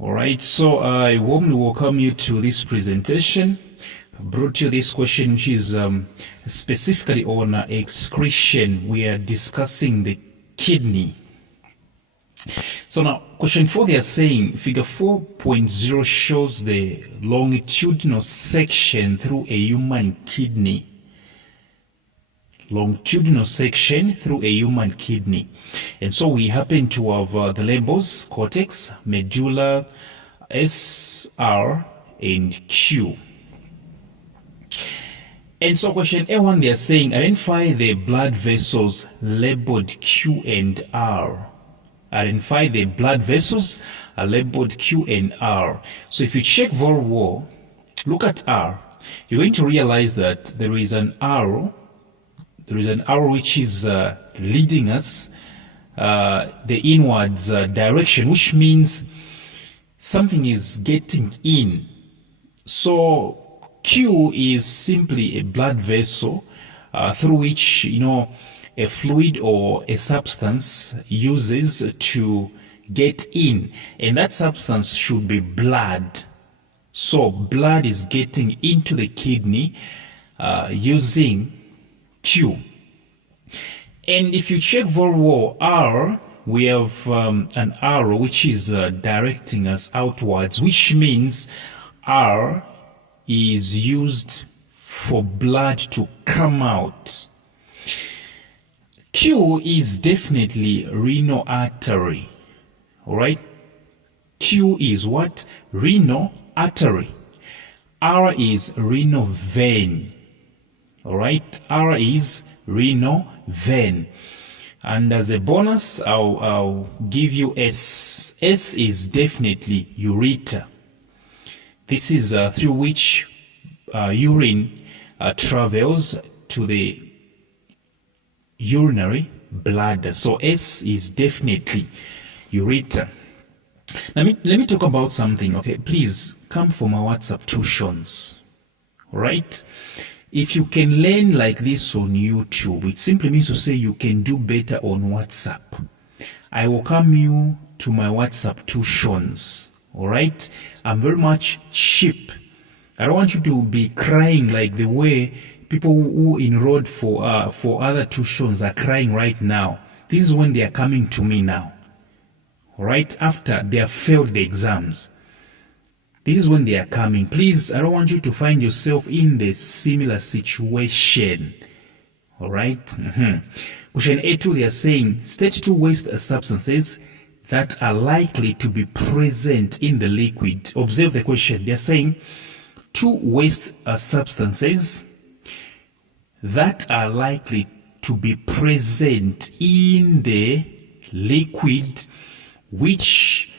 Alright, so I warmly welcome you to this presentation. I brought you this question which is specifically on excretion. We are discussing the kidney. So now, question 4, they are saying figure 4.0 shows the longitudinal section through a human kidney. Longitudinal section through a human kidney. And so we happen to have the labels cortex, medulla, S, R, and Q. And so question A1, they are saying identify the blood vessels labeled Q and R. Identify the blood vessels are labeled Q and R. So if you check very well, look at R, you're going to realize that there is an arrow. There is an arrow which is leading us the inwards direction, which means something is getting in. So Q is simply a blood vessel through which, a fluid or a substance uses to get in, and that substance should be blood. So blood is getting into the kidney using Q. And if you check very well, R, we have an arrow which is directing us outwards, which means R is used for blood to come out. Q is definitely renal artery. Alright? Q is what? Renal artery. R is renal vein. Alright, R is renal vein. And as a bonus, I'll give you S. S is definitely ureter. This is through which urine travels to the urinary bladder. So S is definitely ureter. Now, let me talk about something, okay? Please come for my WhatsApp tuitions. Alright? If you can learn like this on YouTube, it simply means to say you can do better on WhatsApp. I welcome you to my WhatsApp tuitions. Alright? I'm very much cheap. I don't want you to be crying like the way people who enrolled for other tuitions are crying right now. This is when they are coming to me now. Alright? After they have failed the exams. This is when they are coming. Please, I don't want you to find yourself in the similar situation. Alright? Question A2, they are saying, state 2 waste substances that are likely to be present in the liquid. Observe the question. They are saying 2 waste substances that are likely to be present in the liquid which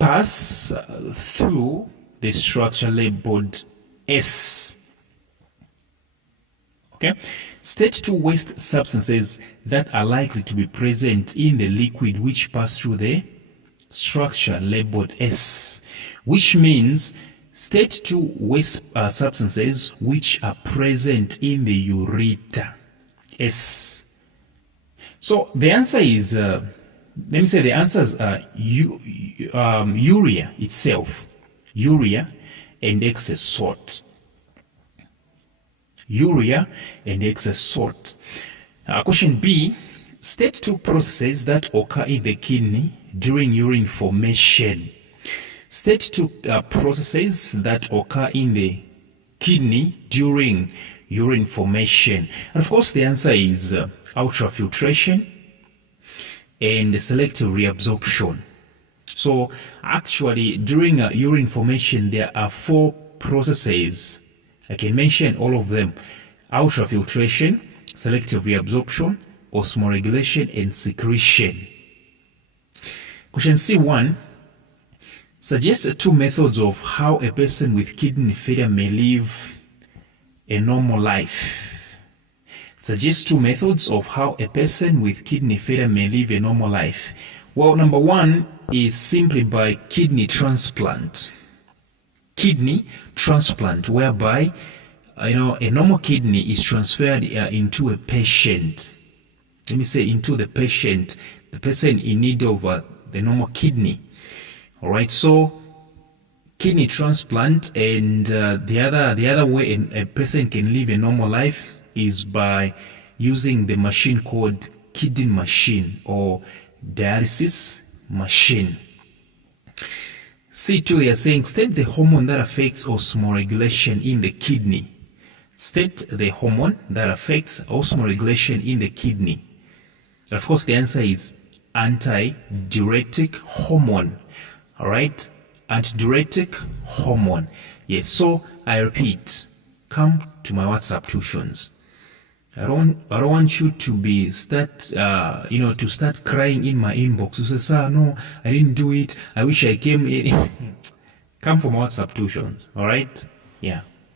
pass through the structure labeled S. Okay? State 2 waste substances that are likely to be present in the liquid which pass through the structure labeled S, which means state 2 waste substances which are present in the ureter, S. So the answer is let me say the answers are urea itself, urea and excess salt. Urea and excess salt. Question B, state 2 processes that occur in the kidney during urine formation. State 2 processes that occur in the kidney during urine formation. And of course the answer is ultrafiltration and selective reabsorption. So actually during urine formation there are 4 processes. I can mention all of them: ultrafiltration, selective reabsorption, osmoregulation, and secretion. Question C1, suggest 2 methods of how a person with kidney failure may live a normal life. Suggest 2 methods of how a person with kidney failure may live a normal life. Well, number 1 is simply by kidney transplant. Kidney transplant, whereby a normal kidney is transferred into a patient. Let me say into the patient, the person in need of normal kidney. All right, so kidney transplant, and the other way a person can live a normal life is by using the machine called kidney machine or dialysis machine. C2, they are saying, state the hormone that affects osmoregulation in the kidney. State the hormone that affects osmoregulation in the kidney. Of course, the answer is antidiuretic hormone. All right, antidiuretic hormone. Yes, so I repeat, come to my WhatsApp tuitions. I don't want you to start crying in my inbox. You say, sir, no, I didn't do it. I wish I came in. Come for my WhatsApp tuitions. All right? Yeah.